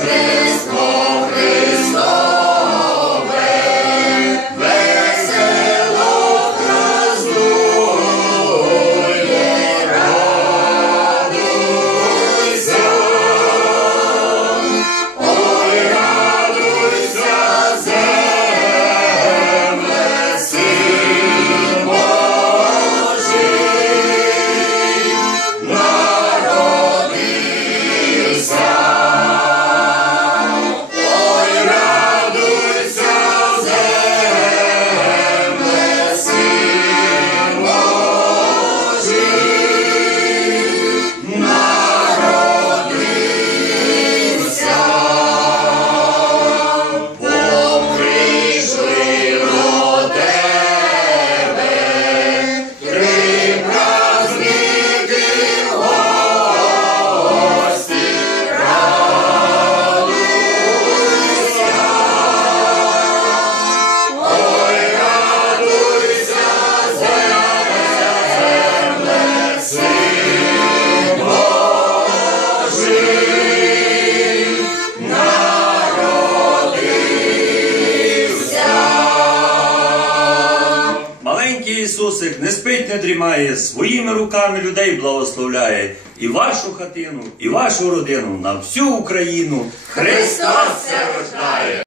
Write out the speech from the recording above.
Yeah. Маленький Ісусик не спить, не дрімає, своїми руками людей благословляє. І вашу хатину, і вашу родину на всю Україну Христос все рождає!